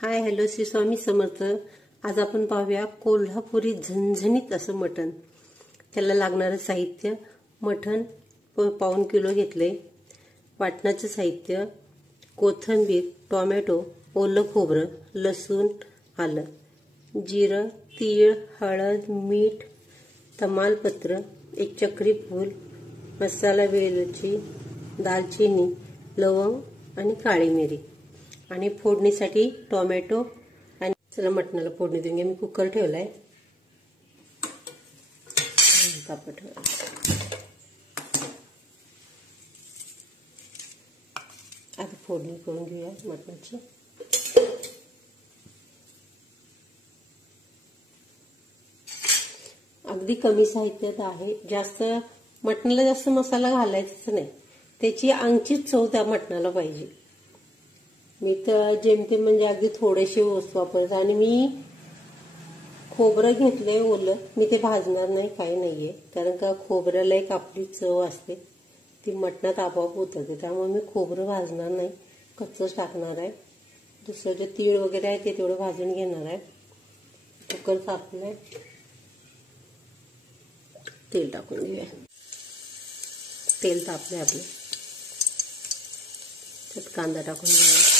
Hi hello Shri Swami Samarth. आज आपण पाहूया कोल्हापुरी झणझणीत असं मटण। त्याला लागणारे साहित्य: मटण पाऊण किलो घेतले, वाटणाचे साहित्य: कोथिंबीर, टोमॅटो, ओलं खोबरं, लसूण, आलं, जिरं, तीळ, हळद, मीठ, तमालपत्र, एक चक्री फूल, मसाला वेलची, दालचिनी, लवंग आणि काळी मिरी। आणि फोडणीसाठी टोमॅटो आणि चला मटणाला फोडणी देऊया। मी कुकर ठेवलाय, कापड ठेवला। आता फोडणी करून घेऊया मटणाची। अगदी कमी साहित्यात आहे, जास्त मटणाला जास्त मसाला घालायचा नाही, त्याची अंगचीच चव त्या मटणाला पाहिजे। मी तर जेमतेम म्हणजे अगदी थोडेसे वस्तू वापरते आणि मी खोबरं घेतलंय ओलं, मी ते भाजणार नाही, काही नाहीये, कारण का खोबऱ्याला एक आपली चव असते, ती मटणात आपोआप उतरते, त्यामुळे मी खोबरं भाजणार नाही, कच्चंच टाकणार आहे। दुसरं जे तीळ वगैरे आहे ते तेवढं भाजून घेणार आहे। कुकर तापलाय, तेल टाकून घेऊया। तेल तापले आपले, त्यात कांदा टाकून घेऊया।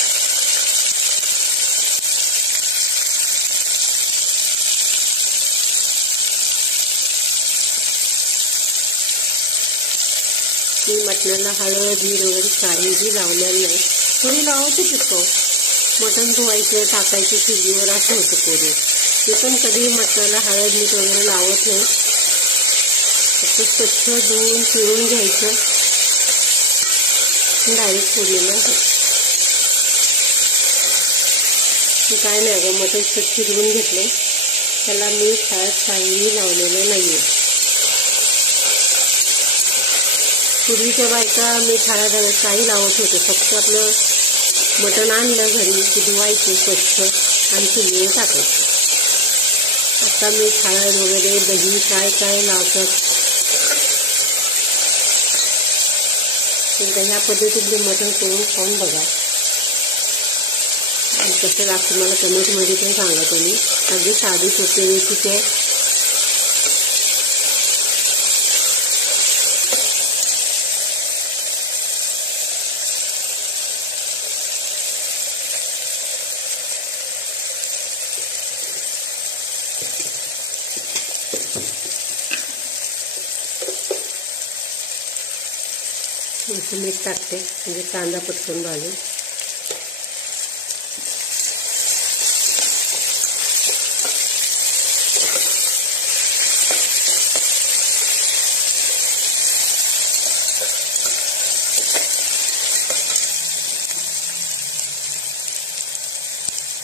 मी मटणाला हळद मीठ वगैरे काहीही लावलेलं नाही, थोडी लावायची पितो, मटण धुवायचं टाकायचं चुलीवर असं होतं पूर्वी। मी पण कधी मटणाला हळद मीठ वगैरे लावत नाही, फक्त स्वच्छ धुवून पिळून घ्यायचं, डायरेक्ट फोडणीला। काय नाही गं, मटण स्वच्छ धुवून घेतलं, त्याला मीठ हळद काहीही लावलेलं नाहीये। पूर्वीच्या बायका मीठ हळद काही लावत होते, फक्त आपलं मटण आणलं घरी की धुवायचं स्वच्छ आणि चुलीवर टाकायचं। आता मीठ हळद वगैरे दही काय काय लावतात, एकदा ह्या पद्धतीने मटण करून खाऊन बघा, आणि कसं लागतं मला कमेंटमध्ये पण सांगा तुम्ही। अगदी साधी सोपी रेसिपी आहे। मीठ टाकते म्हणजे कांदा पटकन भाजून।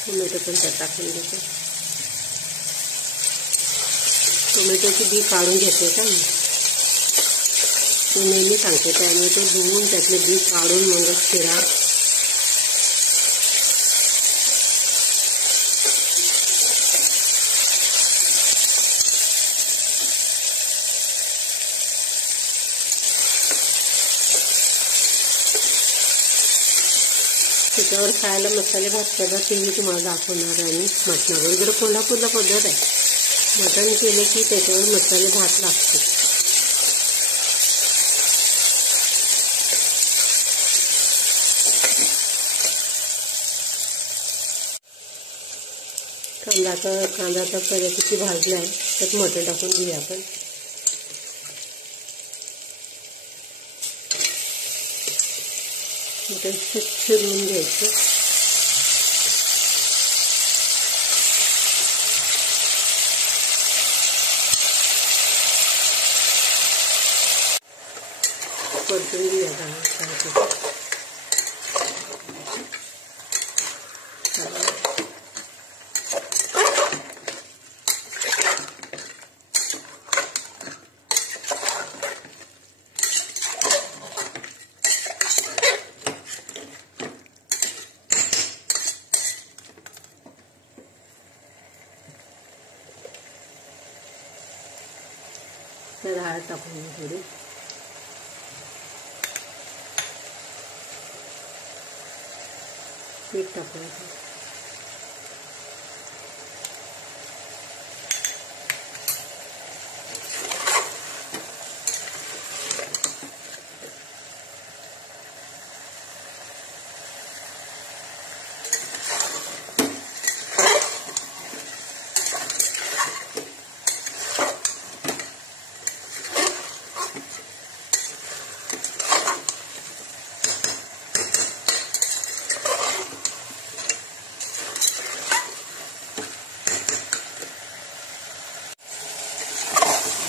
टोमॅटो पण त्यात टाकून घेते, टोमॅटोची बी काढून घेते का मी नेहमी सांगते, टोमॅटो धुवून त्यातले बी काढून मग चिरा। त्याच्यावर खायला मसाले भात करतात ते मी तुम्हाला दाखवणार आहे। आणि मटणावर इकडे कोल्हापूरला पद्धत आहे, मटण केले की त्याच्यावर मसाले भात लागतो। कांदा आता बऱ्यापैकी भाजला आहे, त्यात मटण टाकून घेऊया आपण। मटण स्वच्छ धुवून घ्यायचं, परतून घेऊया हळद टाकून थोडी, मीठ टाकायचं।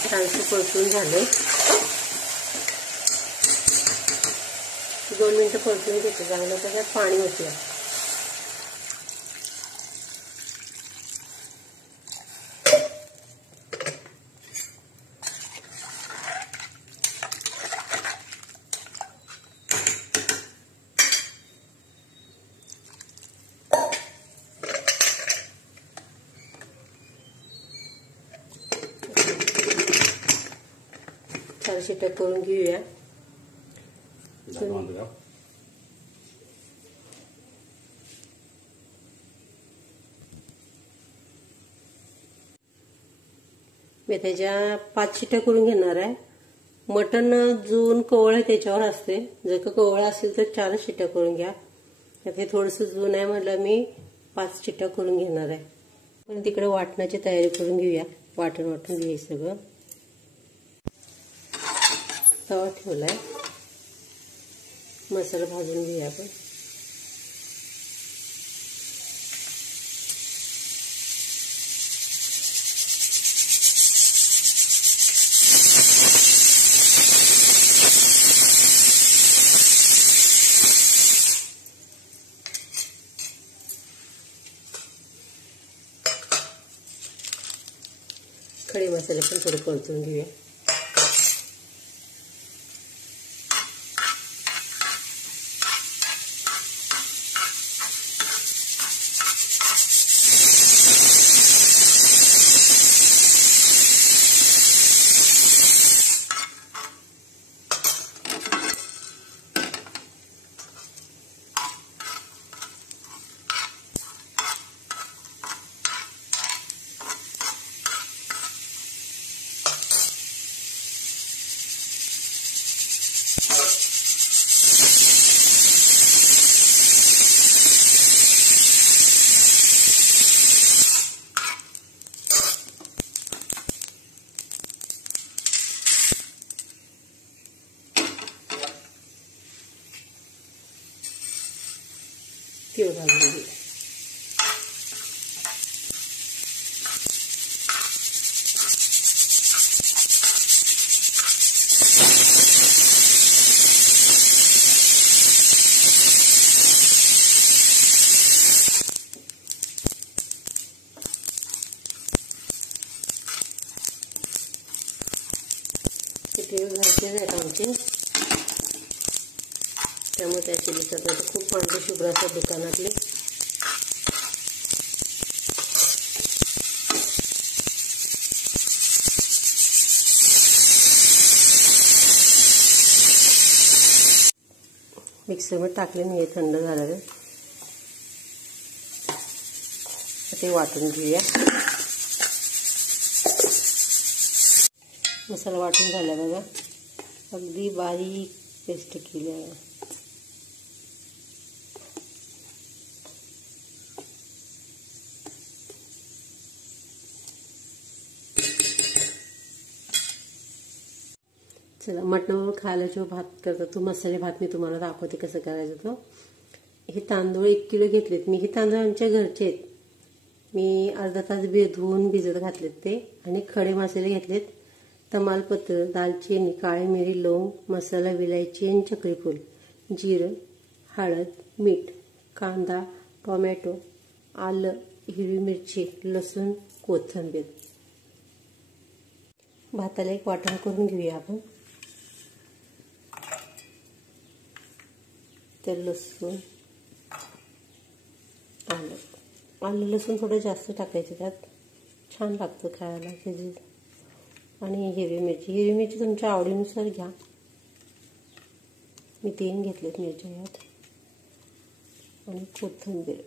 छानसे परतून झाले. 2 मिनिटं परतून घेते चांगलं. त्याच्यात पाणी होते. चार शिट्ट्या करून घेऊया. मी त्याच्या 5 शिट्ट्या करून घेणार आहे. मटण जून कवळ आहे त्याच्यावर असते. जर का कवळ असेल तर 4 शिट्ट्या करून घ्या. हे थोडंसं जून आहे म्हटलं मी 5 शिट्ट्या करून घेणार आहे. पण तिकडे वाटणाची तयारी करून घेऊया. वाटून घ्यायचं सगळं. तवा ठेवलाय. मसाला भाजून घेऊया आपण. खडे मसाले पण थोडे परतून घेऊया. तीळ भाजून घेऊ. तीळ घालते आहेत आमचे. त्यामुळे त्याचे दिसत नाही. खूप पांढरे शुभ्र असतात दुकानातले. मिक्सरमध्ये टाकले मी. हे थंड झालं ते वाटून घेऊया. मसाला वाटून झाला बघा. अगदी बारीक पेस्ट केली आहे. चला, मटणावर खायला जो भात करतो तो मसाले भात मी तुम्हाला दाखवते कसं करायचं तो. हे तांदूळ 1 किलो घेतलेत मी. हे तांदूळ आमच्या घरचे आहेत. मी अर्धा तास धुवून भिजत घातलेत ते. आणि खडे मसाले घेतलेत. तमालपत्र, दालचिनी, काळी मिरी, लवंग, मसाला, विलायची आणि चक्रीफूल, जिरं, हळद, मीठ, कांदा, टोमॅटो, आलं, हिरवी मिरची, लसूण, कोथिंबीर. भाताला एक वाटण करून घेऊया आपण. ते लसूण, आलं लसूण थोडं जास्त टाकायचं. त्यात छान लागतं खायला. आणि हिरवी मिरची तुमच्या आवडीनुसार घ्या. मी 3 घेतलेत मिरच्या यात. आणि कोथिंबीर.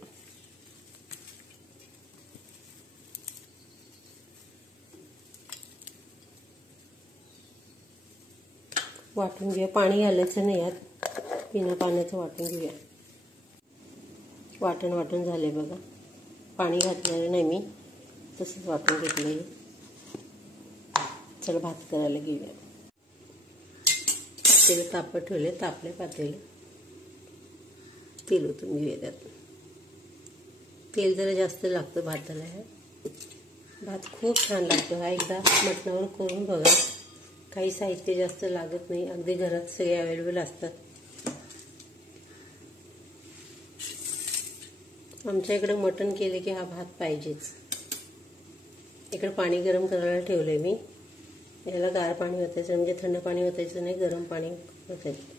वाटून घेऊया. पाणी घालायचं नाही यात. बिना पाण्याचं वाटून घेऊया. वाटण झाले बघा. पाणी घातलेलं नाही मी. तसंच वाटून घेतलं. चला भात करायला घेऊया. पातेलं तापत ठेवले. तापले पातेलं. तेल ओतून घेऊया त्यात. तेल जरा जास्त लागतं भाताला. भात खूप छान लागतो हा, एकदा मटणावर करून बघा. काही साहित्य जास्त लागत नाही, अगदी घरात सगळे अवेलेबल असतात. आमच्या इकडे मटण केले की हा भात पाहिजेच. इकडे पाणी गरम करायला ठेवलंय मी. याला गार पाणी ओतायचं, म्हणजे थंड पाणी ओतायचं नाही, गरम पाणी ओतायचं.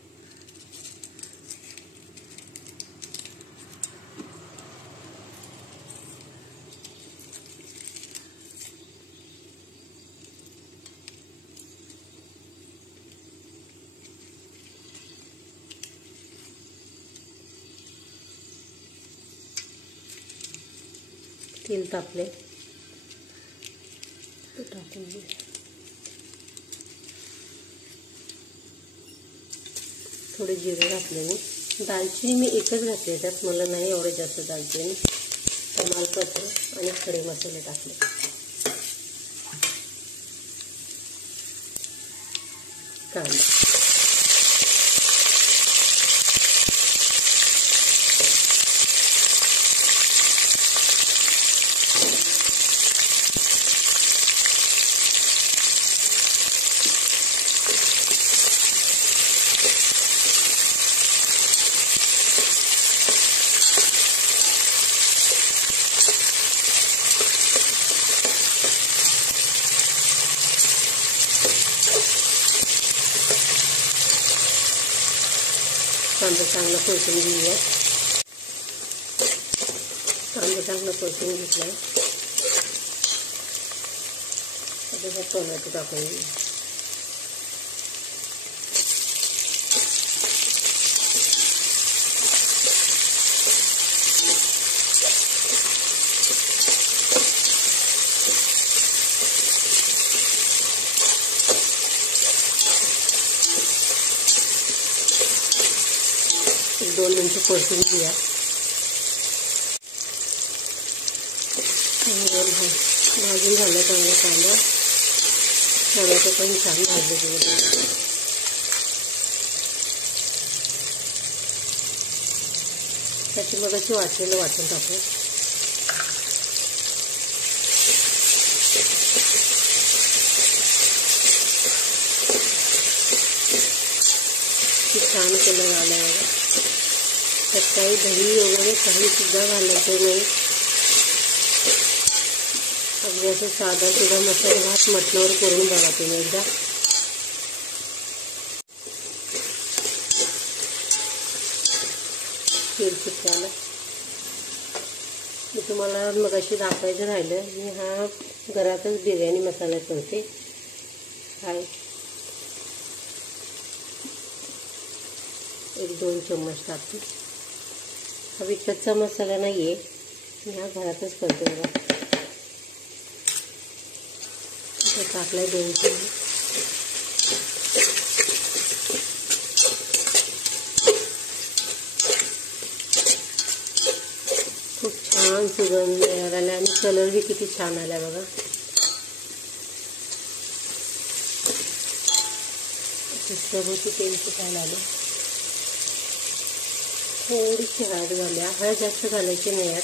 तेल तापले, टाकून थोडे जिरे घातले मी. दालचिनी मी एकच घातली, त्यात मला नाही एवढं जास्त दालचिनी. तमालपत्र आणि खडे मसाले टाकले. कांदा, कांदा चांगला परतून घेऊया. कांदा चांगला परतून घेतला. आता टोमॅटो टाकून घेऊया. एक 2 मिनिटं परतून घेऊया. भाजून झाला चांगला कांदा. टोमॅटो पण छान भाजले गेले. त्याची मगाशी वाटलेलं वाटून टाकू. छान कलर आला आहे. त्यात काही दही वगैरे काही सुद्धा घालायचं नाही. अगदी असं साधा सुद्धा मसाले भात मटणावर करून बघा तुम्ही एकदा. तेल सुटायला मी तुम्हाला मगाशी दाखवायचं राहिलं. मी हा घरातच बिर्याणी मसाला करते. हाय 1-2 चम्मच टाकते. हा विकतचा मसाला नाही आहे, मी हा घरातच करते बघा. इथं टाकलाय 2 चम्मच. खूप छान सुगंध आला आणि कलर बी किती छान आला बघा. सर्वची तेल सुटायला आलं. थोडीशी हळद घालूया. हळद जास्त घालायची नाही यात.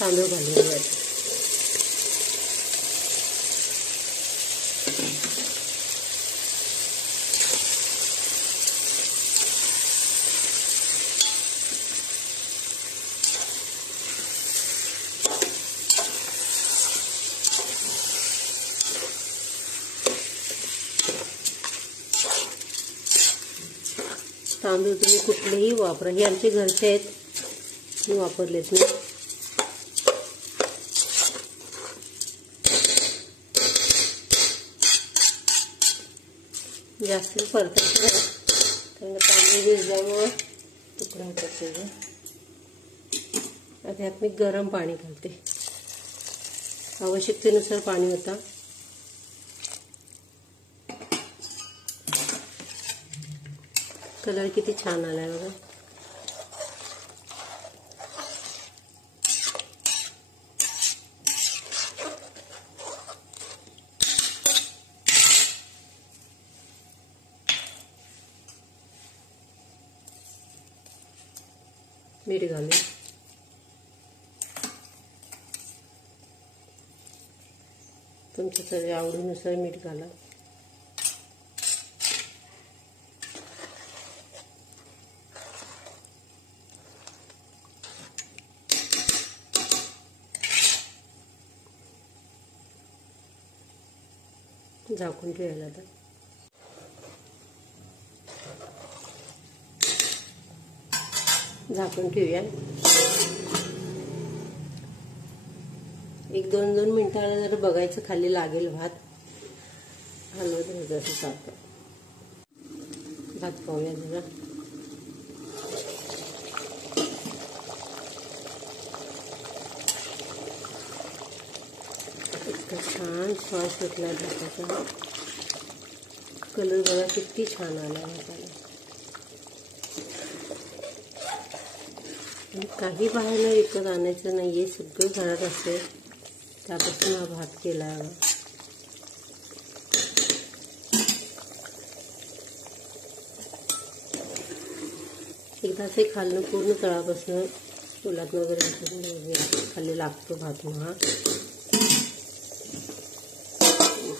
तांदूळ घालूया. तांदूळ तुम्ही कुठलेही वापरा. हे आमचे घरचे आहेत, मी वापरलेत नाही. जास्त परतायचं नाही, कारण तांदूळ भिजल्यामुळं तुकडा होतात त्याचे. आता यात मी गरम पाणी घालते. आवश्यकतेनुसार पाणी होता. कलर किती छान आलाय बघा. मीठ घालू. तुमच्या सर्व आवडीनुसार मीठ घाला. झाकून ठेवायला आता. झाकून ठेवूया. 1-2 मिनिटाला जर बघायचं खाली लागेल भात, हलवत राहायचं असं सारखं. भात पाहूया जरा. इतका छान स्वाद सुटला भाताचा. कलर बघा किती छान आला भाताला. काही बाहेर विकत आणायचं नाहीये, सगळं घरात असते. त्यापासून हा भात केला आहे. एकदा ते खाल्लं पूर्ण तळापासून फुलात वगैरे खाली लागतो भात. मग हा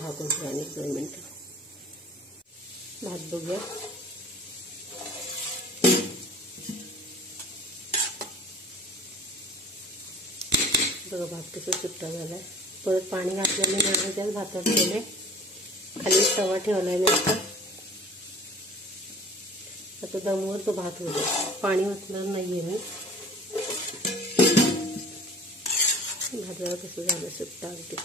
झाकून ठेवा 1-2 मिनिटं. भात बघूया. बघा भात कसं सुट्टा झालाय. परत पाणी घातल्याने नाही त्यात भातात ठेवले. खाली तवा ठेवलाय मी आता दमवर तो भात होतो. पाणी ओतणार नाहीये मी. भाताला कसं झालं सुट्टा अगदी.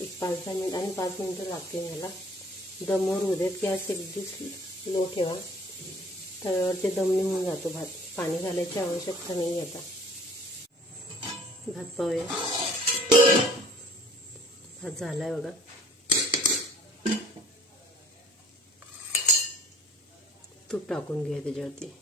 एक 5-10 मिनिट आणि 5 मिनिटं लागते मला. दमवर होऊ देत. गॅस अगदी लो ठेवा. तव्यावर ते दम निघून जातो भात. पाणी घालायची आवश्यकता नाही आता. भात पाहूया. भात झालाय बघा. तूप टाकून घेऊया त्याच्यावरती.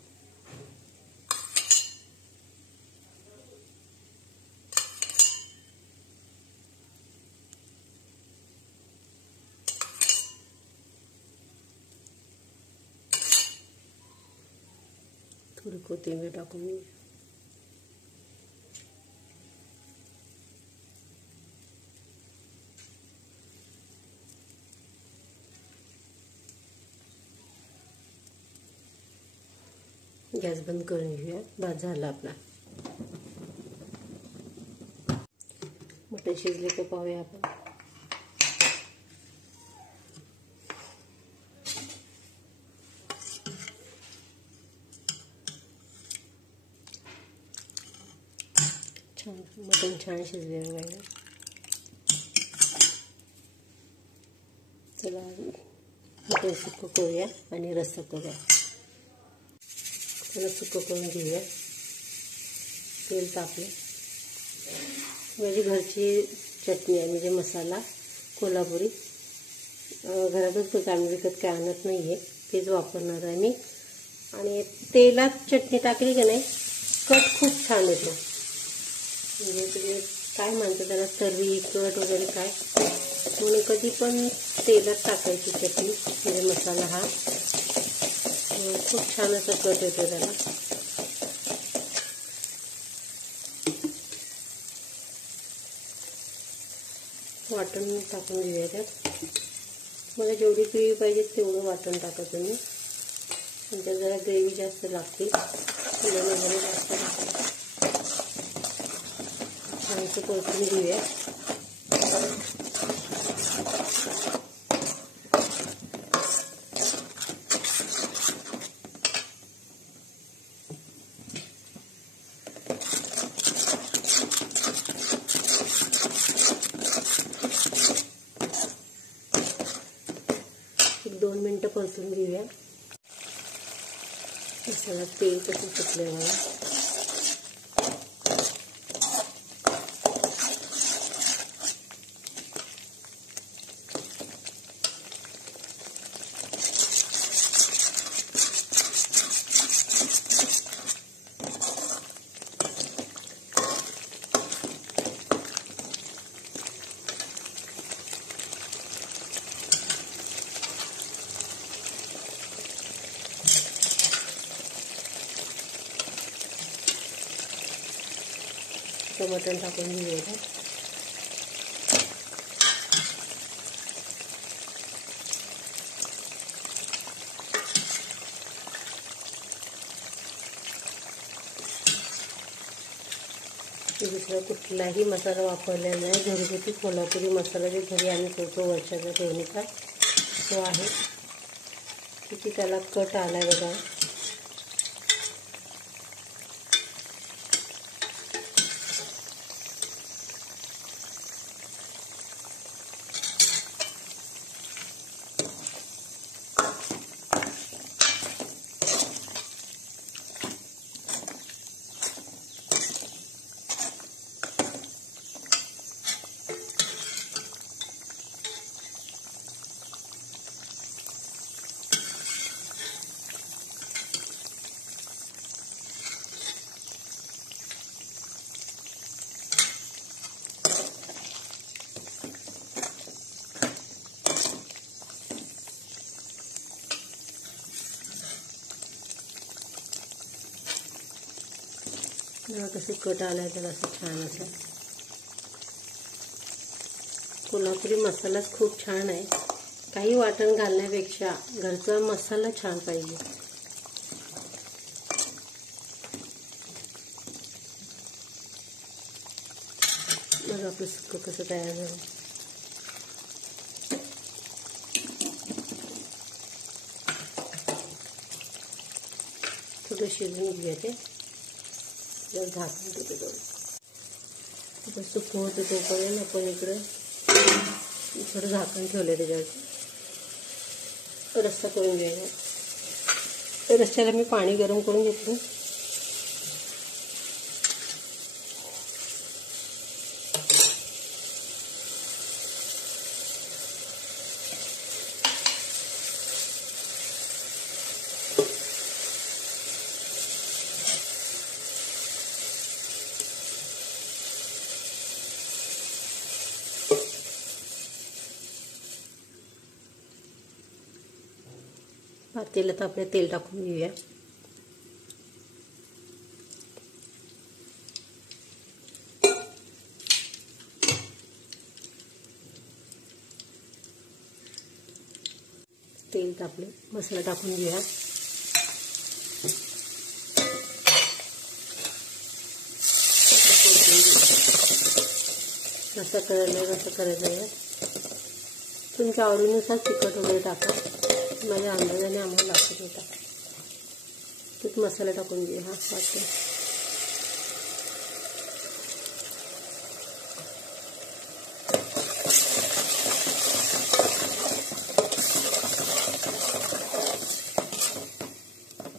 थोडी कोथिंबीर टाकून घेऊ. गॅस बंद करून घेऊया. भात झाला आपला. मटण शिजले तर पाहूया आपण. छान मटण छान शिजलेलं पाहिजे. चला मटण सुक्क करूया आणि रस्सा करूया. त्याला सुक्क करून घेऊया. तेल तापले. माझी घरची चटणी आहे म्हणजे मसाला कोल्हापुरी. घरातच करतो आम्ही, विकत काय आणत नाहीये. तेच वापरणार आहे मी. आणि तेलात चटणी टाकली की नाही कट खूप छान येतो. म्हणजे तुम्ही काय म्हणता त्याला, तर्री कट वगैरे काय, म्हणून कधी पण तेलात टाकायची चटणी म्हणजे मसाला हा. खूप छान असा कट येतो त्याला. वाटण टाकून घेऊया त्यात. मला जेवढी ग्रेव्ही पाहिजे तेवढं वाटण टाका तुम्ही. नंतर जरा ग्रेव्ही जास्त लागते. वगैरे जास्त लागते. छानसं परतून घेऊया. एक 2 मिनिटं परतून घेऊया. मसाला तेल कसं सुटलंय मला. सगळं मटण टाकून घेऊया. दुसरा कुठलाही मसाला वापरलेला नाही. घरगुती कोल्हापुरी मसाला जे घरी आम्ही करतो वर्षाच्या ठेवणीचा तो आहे. किती त्याला कट आलाय बघा. कसं कट आलाय त्याला असं छान असं. कोल्हापुरी मसालाच खूप छान आहे. काही वाटण घालण्यापेक्षा घरचा मसाला छान पाहिजे. मग आपलं सुक्कं कसं तयार झालं. थोडं शिजवून घेऊया ते. झाकून ठेवतो. आता सुकं होतं तोपर्यंत आपण इकडं थोडं झाकण ठेवलं. त्याच्यावरती रस्सा करून घ्यायचा. रस्स्याला मी पाणी गरम करून घेतलं. पातेल्यात आपले तेल टाकून घेऊया. तेल तापले, मसाला टाकून घेऊया. असं करायचं आहे. तुमच्या आवडीनुसार तिखट वगैरे टाका. माझ्या अंदाजाने आम्हाला लागत होता. त्यात मसाला टाकून घेऊ. हा वाटतं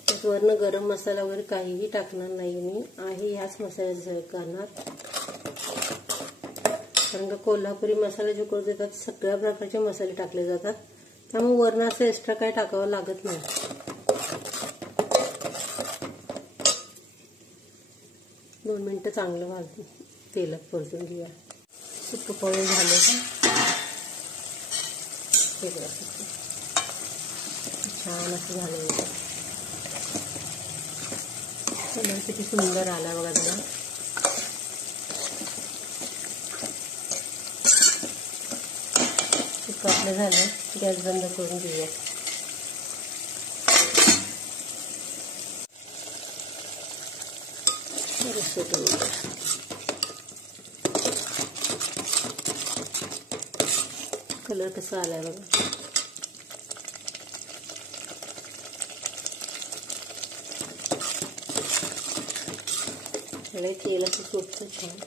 त्यात वरनं गरम मसाला वगैरे काहीही टाकणार नाही मी. आहे ह्याच मसाल्याचं करणार. कारण का कोल्हापुरी मसाला जो करतो त्यात सगळ्या प्रकारचे मसाले टाकले जातात. त्यामुळे वरण असं एक्स्ट्रा काय टाकावं लागत नाही. दोन मिनिटं चांगलं भाजून तेलात परतून घेऊया. सुक्कं पवळे झालं का छान असं झालं. कलर किती सुंदर आला बघा त्याला. आपलं झालं. गॅस बंद करून घेऊया. कलर कसा आलाय बघा. त्याला तेल असं सुटतं छान.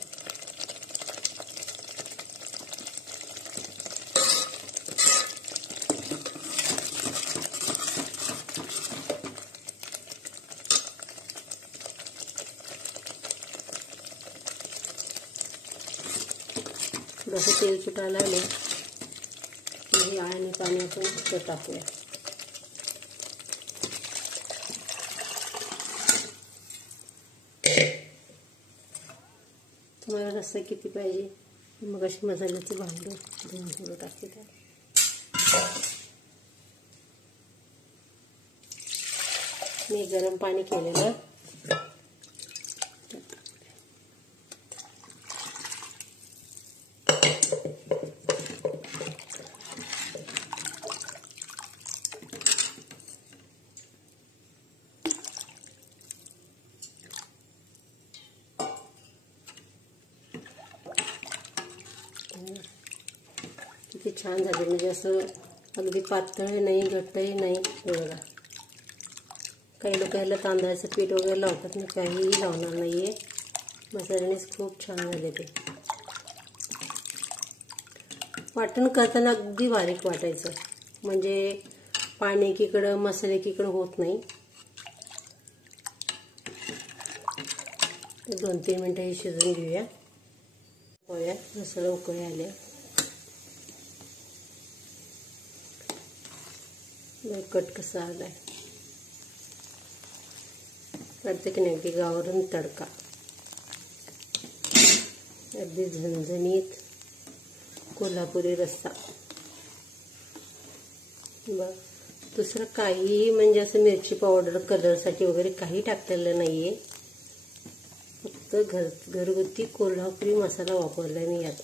थोडंसं तेल सुटायला लागलं की आणि पाणी आपण तर टाकूया. तुम्हाला रस्सा किती पाहिजे मग अशी मसाल्याची भांडं धुवून थोडं टाकते. त्यात मी गरम पाणी केलेलं किती छान झाले, म्हणजे असं अगदी पातळ नाही, घट्टही नाही. बघा, काही लोक ह्याला तांदळाचं पीठ वगैरे लावतात, मी काहीही लावणार नाहीये. मसाल्यानेच खूप छान झाले ते. वाटण करताना अगदी बारीक वाटायचं, म्हणजे पाणी एकीकडं मसाले एकीकडं होत नाही. 2-3 मिनिटं हे शिजवून घेऊया. पोळ्या मसाला उकळी आल्या. कट कसा आलाय, वाटतं की नाही, अगदी गावरान तडका, अगदी झणझणीत कोल्हापुरी रस्सा. बघ, दुसरं काही म्हणजे असं मिरची पावडर कलरसाठी वगैरे काही टाकलेलं नाहीये. फक्त घरगुती कोल्हापुरी मसाला वापरलाय मी यात.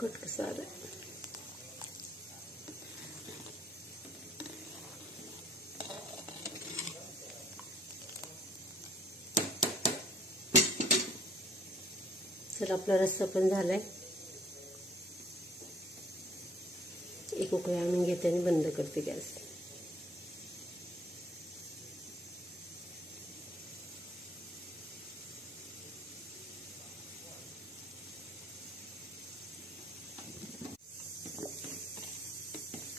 कट कसा आलाय. चला, आपला रस्सा पण झालाय. एक उकळी आणून घेते आणि बंद करते गॅस.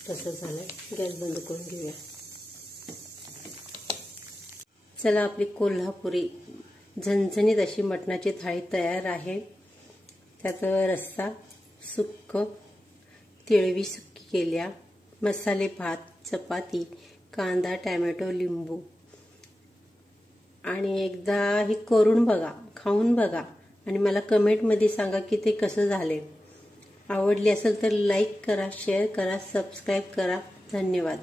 तसं झालंय, गॅस बंद करून घेऊया. चला, आपली कोल्हापुरी झणझणीत अशी मटणाची थाळी तयार आहे. त्यात रस्सा, सुक्क, तिळवी सुक्की केल्या, मसाले भात, चपाती, कांदा, टॅमॅटो, लिंबू. आणि एकदा हे करून बघा, खाऊन बघा आणि मला कमेंटमध्ये सांगा की ते कसं झाले. आवडली असेल तर लाईक करा, शेअर करा, सबस्क्राईब करा. धन्यवाद.